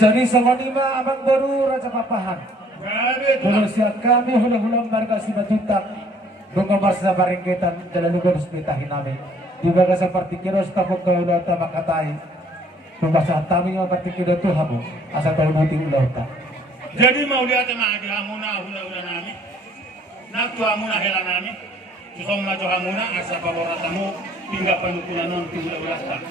Jadi sama lima abang baru Raja Papahan. Kalau siap kami hula-hula marga si Batutak, bunga masa baringketan jalan lugar sepitahin namin. Di baga seperti kiros tapok kau lota makatai. Pembasa tami yang seperti kira tu hamu asal tahu nanti ulauta. Jadi mau lihat emang ada hamuna hula-hula nami, nak tu hamuna hela nami, susong maco hamuna asal bawa tamu hingga penukulan non hula-hula tak.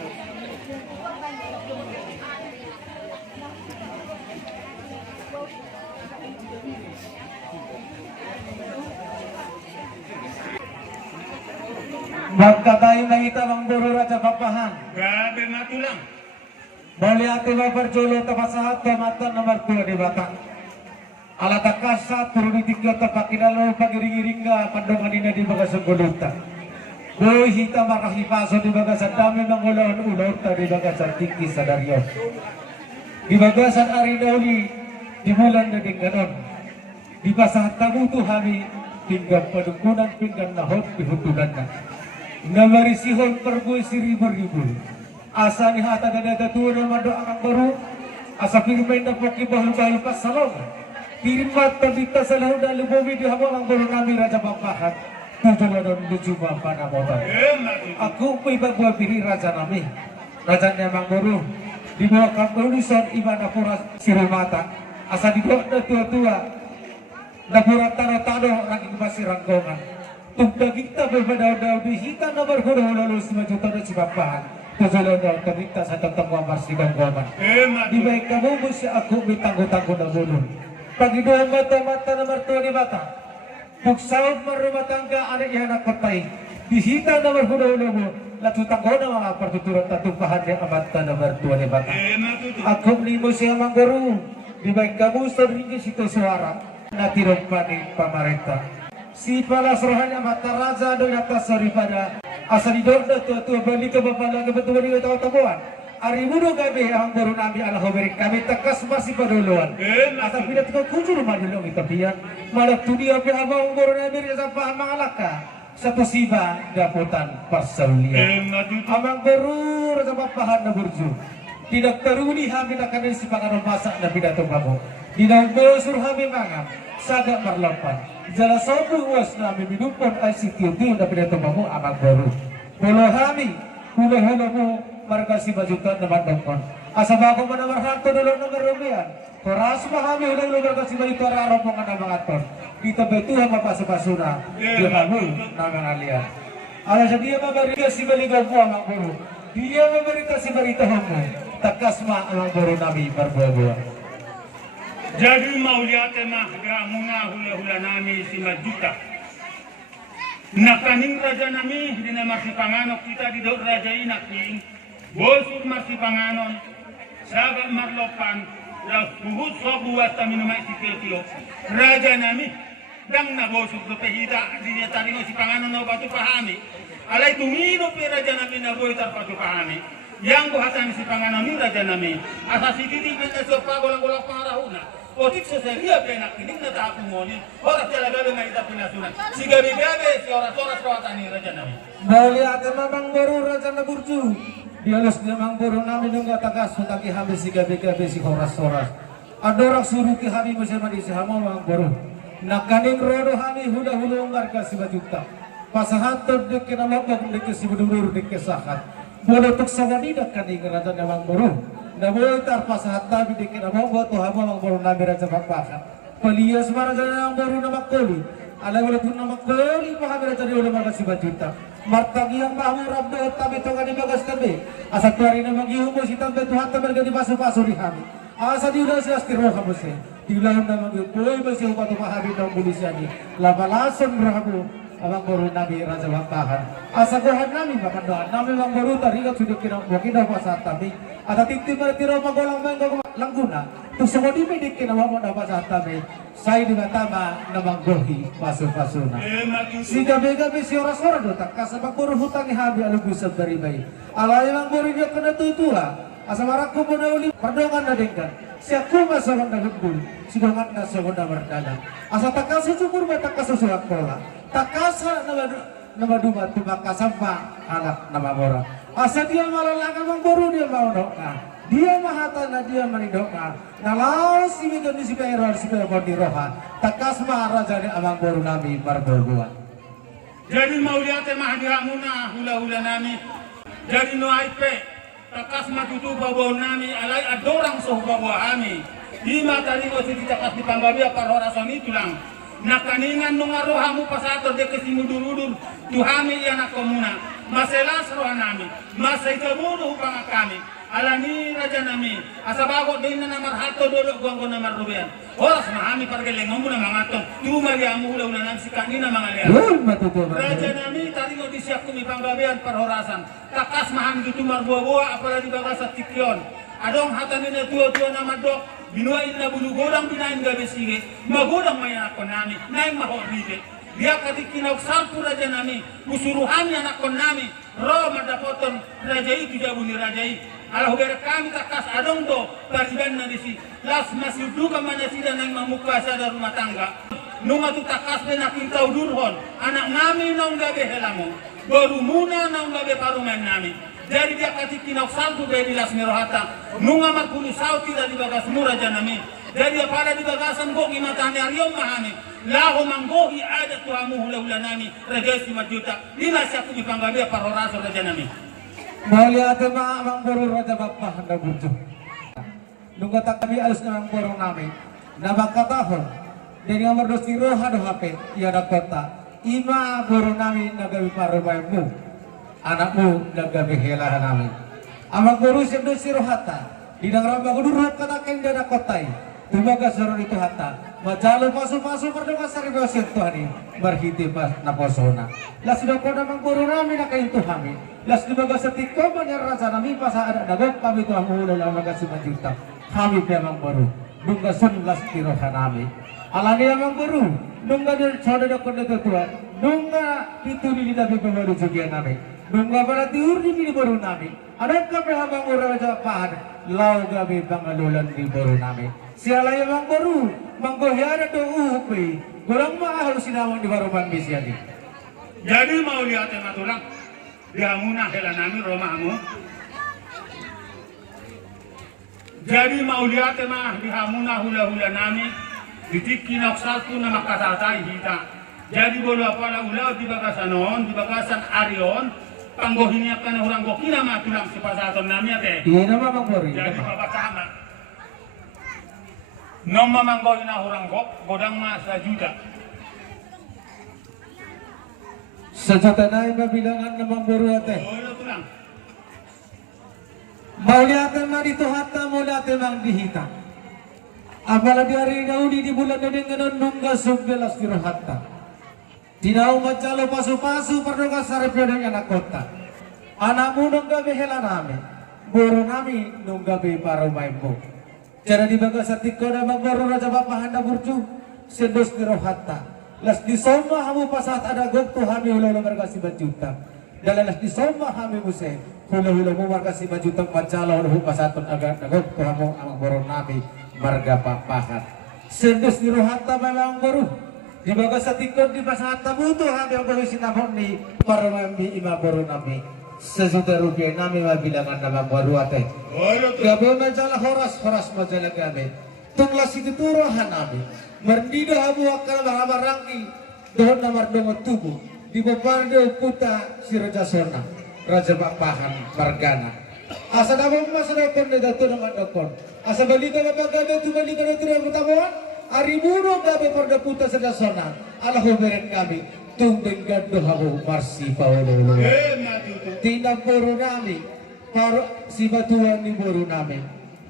Magkatayo na ita bang buro Raja Papahan. Grabe matulang. Bali ati maperjulo tapasahat kamatan nomor 2 di Batang. Alata kasat turun di tiga tapakinalo pagiring-iringga pandongan ina di baga Suguluta. Boy hita makahipaso di baga sa dami ng ulon-ulota di baga sa tiki sa Daryos. Di baga sa Arinoli di bulan na din ganon. Di basahat tabuto hami tinggang padukunan pinggan nahot pihutulan na. Namarisihon perbuy si ribu-ribu. Asa ni hata na nagatuwa na madoang ang baru. Asa pirmay na pokibahal-bahal pa sa loob. Tirimat pabita sa lahod na lububi di habang ang baru namin Raja Papahan. Tutuwa doon lujuba pa na motan. Ako may bagwa piri Raja namin. Raja niya mang baru. Di bawah kampulusan iba na pura sirumata. Asa di bawah na tua-tua. Na pura tano-tano naging masiranggongan. Tugda kita berbadaw-daw di hita na berhula-hula si majuta na si Papahan. Tujulan daw kabita sa tatangwa marsigang goman. Di baik kamu mo siya ako may tanggo-tanggo na bulon. Pag-iduhan mata-mata na martuwa ni bata. Pugsawag marumatang ka anak yan ang patay. Di hita na berhula-hula mo. Latutanggo na mga partuturan tatupahan niya amata na martuwa ni bata. Ako ni mo siya manggaro. Di baik kamu sa ringgit ito suara. Natirog pa ni pamarenta. Si palasrohan ang mataraza doon atas daripada asa di doon na tua balik ke bapak lagi betul ni tahu tabuan. Ari mudo kami ang baru nabi Allah beri kami tekas masih paduluan. Asa pindah tu kujur madulong itu pian. Malah tu dia pe abang baru nabi rasa paham mangalaka. Satu siba daputan pasaulian. Amang baru rasa papahan na burju. Tidak teruni kami akan si pangaron masak na pidato kamu. Tidak bosur kami mangam. Sagak marlapan. Jala sobrang was namin minupon ay si Tiyuti na pinatong mo amang baru. Pulo kami, hula-hula mo, marga si Bajutan na mandangkon. Asa bago manamarhan to dulong ng marumian. Koras pa kami hula-hula marga si Bajutan rarap mo nga na mga ton. Dito betuhan mapaso-paso na, di kami na mga alian. Ala sa diya mabarita si Baligaw mo amang baru. Diya mabarita si Barita mo. Takas ma amang baru namin barbuwa-buwa. Jadi mau lihat emang muna hula-hula nami si Majuta. Nakaning raja nami di masih panganok kita di dot raja inaking. Bosuk masih panganon. Sabat marlopan. Lah buhut so buat kami nama si Tio. Raja nami dang na bosuk do pehita di dia tadi si panganon no batu pahami. Alai tumino pe raja nami na boy tar batu pahami. Yang buhatan si panganon ni raja nami. Asa sikiti benda so pagolang-golang parahuna. Otik seseria penak ini nata aku moni. Orang talaga na ita pinasunan. Si gabi-gabi si oras-oras kawatan ni raja nami. Bali ate mamang baru Raja na burju. Dialos dia mang baru nami nung tagas sutaki habis si gabi-gabi si oras-oras. Adorak suruh ki hami masih mandi si hama mang baru. Nakaning rodo hami hula-hula marga si Bajuta. Pasahat dek kena lobak dek si budulur dek sahat. Bodo tuk sagadi dak kaning Raja na mang baru. Namoy tar pasahat tabi dikin amo go to hamo ang baru nabi Raja Papahan. Palias maraja ang baru na makoli. Alay wala pun na makoli pa kami Raja diulo mga si Bajuta. Martagi ang mahu rabdo at tabi to kani bagas tabi. Asa tuwari na maghihumo si tambe tuhat tabi gani paso-paso ri kami. Asa diulo si astiro kamo si. Diulang na maghihumoy ba siya upato mahabi ng bulisya ni. Labalason ramo. Abang baru nabi Raja Papahan. Asa gohan namin makandoan. Namin ang baru tarigat sudah kira wakidaw pa sa tabi. At atikti tiro magulang mga langguna. Tusungod di pwede kinawamon na pa sa tabi. Say di tama na manggohi paso-paso na. Si gabi-gabi si oras-oras do kasabang baru hutang ihabi alugusab dari bayi. Alay ang baru niya ka natutuwa. Asa marakko mo na uli pardongan na dengkan. Siya kumasawang na hudbul. Sidongan na sa na mardana. Asa takasa cukur ba takasa sulat kola. Takasa na madumat tumakasampa anak na mamora. Asa dia malalaka mang baru dia mau no. dia mahata na dia manidoka nalau si bikin di sipero di roha takas raja ni amang boru nami marboguan. Jadi mau lihat mah dihamuna hula-hula nami. Jadi no aipe takas matutu bawa nami alai adorang soh bawa ami. Lima tadi waktu takas di Panggabia parorason itu lang. Nakaningan nung arohamu pasato de kesimudur-udur tuhami anak komuna. Maselas roha nami. Masai kabudu upang kami. Alani raja nami asabago din na marhato dolo gonggo na marubian oras mahami pargeleng mo na mangatong tumari amu ulaw na si kanina mga liya raja nami tadi ko di siya kumi panggabian parhorasan takas maham gitu marbuwa-buwa apalagi bagas at tikyon adong hatanin na tuwa-tuwa na madok binuain na bulugodang binain gabi sige magodang mayanak ko nami naing mahorite dia katik kinauk sampu raja nami usuruhan anak ko nami ro madapoton raja itu jabuni raja itu alah hubera kami takas adong do pariban na disi las masih duka mana sida nang mamuka sa rumah tangga nunga tu takas be nakintau durhon anak nami nang gabe helamu baru muna nang gabe paruman nami jadi dia katik kinau saltu be di las mirohata nunga markulu sauti dari bagas muraja nami jadi pada di bagasan gogi matani ariom mahani lahu manggohi ada tuamu hula-hula nami rejesi majuta ina syaku di Panggabia paroraso raja nami. Malihat amang boru raja bapak handa bujuk. Nunggu tak kami alus amang boru nami. Nama katahon. Dari nomor dosi roha do HP. Ia ada kota. Ima boru nami nagawi parubaymu. Anakmu nagawi helahan nami. Amang boru siap dosi rohata. Di dalam bagudur roh katakan dana kotai. Tumaga sorong itu hata. Majalo pasu-pasu berdoa sari dosen Tuhani. Berhiti pas naposona. Las sudah kau namang boru nami nakain Tuhami. Las dibaga setiko banyak rasa nami pas ada dagang kami tuah mulai lama kasih majuta kami memang baru nungga sunlas tirohan nami alani memang baru nungga dia saudara kau tuan nungga itu di dalam baru juga nami nungga pada tiur di baru nami ada kami abang orang Japan lau gabi bangalulan di baru nami siapa yang baru manggohiara do upi kurang mahal sinawang di baru bandis jadi mau lihat yang tulang dia munah hela nami romamu jadi mau lihat mah dihamuna hula-hula nami ditikin satu nama katatai hita jadi bolu apa ulau di bagasanon di bagasan arion panggohinya kan orang gokina mah tulang sepasaton nami ate iya nama bang Bori jadi bapak sama nama manggohina orang gok godang mah 1 juta sejuta naik bilangan namang boru ate. oh tulang Mau lihat emang di Tuhata, mau lihat emang dihita. Apalagi hari Daudi di bulan dengan nungga sebelas di rohata. Tidak macalo pasu-pasu perdoa sarepnya dengan anak kota. Anakmu nungga behela nami, boru nami nungga be parumaimu. Cara dibaga satiko namang boru raja bapak handa burju sedos di rohata. Las di soma hamu pasat ada gok Tuhami hula-hula berkasih bajuta. Dalam las di soma hami muse hula-hula mu berkasih bajuta macalo hulu pasatun agar gok Tuhamu amang boru nami marga papahat. Sedos di rohata memang boru. Di baga satiko di pasata butuh hami ang boru sinabon ni parumami ima boru nami. Sejuta rupiah nami mabilangan nama boru ate. Gabe majalah horas majalah gabe. Tunglas itu turuhan nami. Merdida habu akal bahabarangi dohon namar dongo tubuh di bepardo puta si raja sona raja bapahan margana asa dabo mas dokon de datu nama dokon asa balika bapak gabe tu balika do tira butawan ari budo gabe parda puta raja sona ala hoberen kami tung denggado habu marsi paulo tindak boru nami paro si batuan di boru nami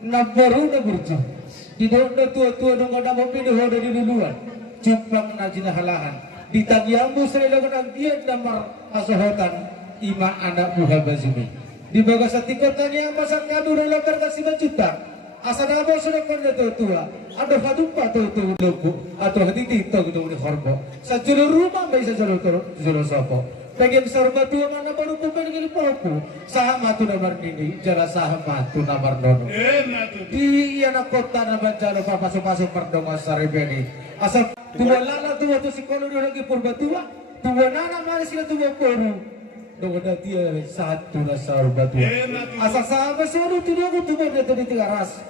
na boru na burjo di dalam tua-tua dong ada mobil dah di duluan cupang najina halahan di tagiamu saya lakukan dia damar asohotan ima anak buah bazumi di bagas tikatan yang masak ngadu dalam berkasih bajuta asa dabo sudah konde tua ada fadupa tu logo atau hati tito gitu di horbo sajulur rumah bisa jalur sopo pengen sarba tua mana baru pengen popo saham matu nomor ini jara saham matu nomor nono di anak kota nama jalo papasu-pasu perdonga saribeni asal tua lala tua tu sekolah lagi purba tua nana mari sila tua poru Doon na tiya satu na sa batu. Asa sama sino tidak ko tumo dito di tigaras.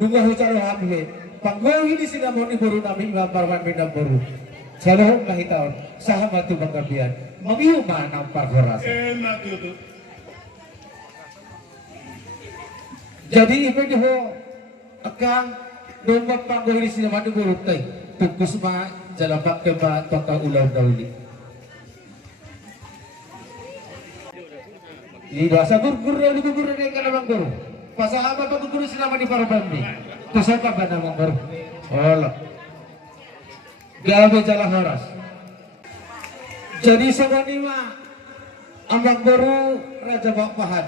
Dunga ho chalo hamwe. Panggo hindi sila mo ni buru nami Imam Parwan Minamburu. Chalo kahitaon sahama tu banggabian. Magiuma ng pargoras. Jadi ibu ho akang domba panggo hindi sila mo ni buru tay. Tukus ma jalabak ke ba toka ulaw dauli. Ida sa guru ni guru ni kana mang guru. Pasahaba pa guru selama di Parubambi. Tu siapa ba namang guru? Allah. Gawe jala horas. Jadi sebenarnya ambang guru Raja Bakpahat.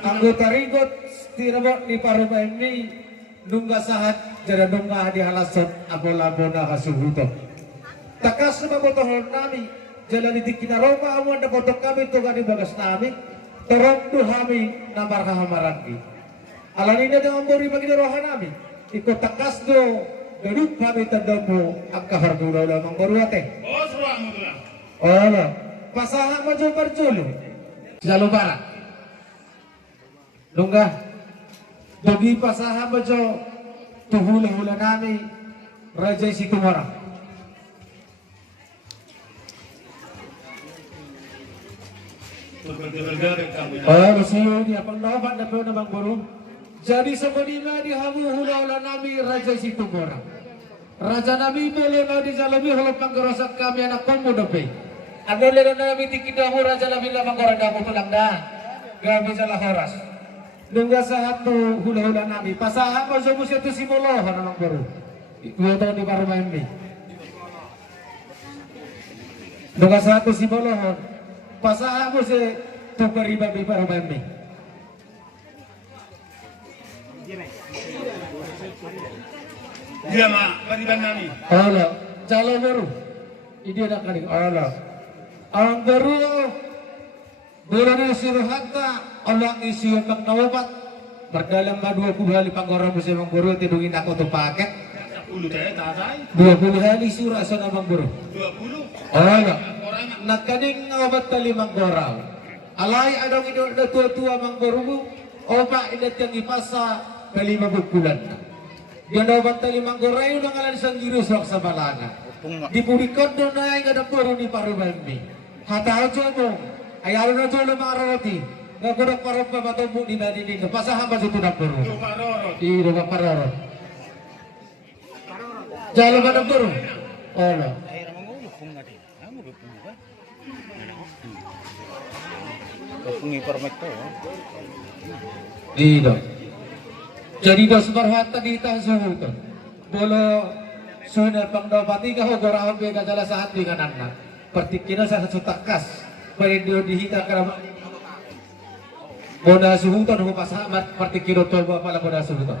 Anggota rigot tirabot di Parubambi nungga sahat jara nungga di halasot abola-bola kasuhuto. Takas na mabotohon nami jalan di kinaroma awan na botok kami tuga di bagas nami. Terang tu kami nambar kahamaran ki. Alani na dengan bori bagi rohan kami. Ikut takas do duduk kami tandemu ang kahargula lamang baruate. Oh, pasahan maju perjulu. Jalu barat. Lungga. Dogi pasahan maju tuhula-hula nami Raja Situmorang. Masayo niya pang nabat na po namang guru. Jadi sebenarnya di hamu hula nami Raja Situmorang. Raja nami boleh na di jalami hula panggerosak kami anak pemuda pe. Ano lera nami tikidamu Raja nami lamang orang dapat tulang dah. Gabi jala horas. Nungga sahat tu hula nami. Pasahan masuk musim tu simoloh namang guru. 2 tahun di Parubambi. Nungga sahat tu simoloh. Pasahan mo si tukariba di Parubambi. Dia mak, pariban nami. Allah, calon baru. Ini ada kali. Allah, ang baru suruh hatta Allah isi yang nawabat berdalam 20 hari panggora musim ang baru tidungin ako tu paket. 10 tayo tatay. 20 hari surah sa namang baru. 20. Allah. Nakaning obat tali manggoraw. Alay adong ino na tua-tua manggorugo. Oba ilat yang ipasa kalima bulan. Diyan obat tali manggoraw nang alan sang girus wak sa balana. Dipulikod doon na ay gadapuro ni Parubambi. Hataw mo. Ayaw na dyan ang mga roti. Nagurang parang pamatumbo ni Nadinin. Pasahan ba dito na puro? Iro ka parorot. Jalo ba na puro? Ola. Pungi permit to. Dito. Jadi dos berhata di suhuton. Bolo sunar pang dapati ka hogorahon bega jala saat di kananna. Pertikina sa sutakas. Perindio dihita karama. Boda suhuton ho pasamat pertikino tolba pala boda suhuton.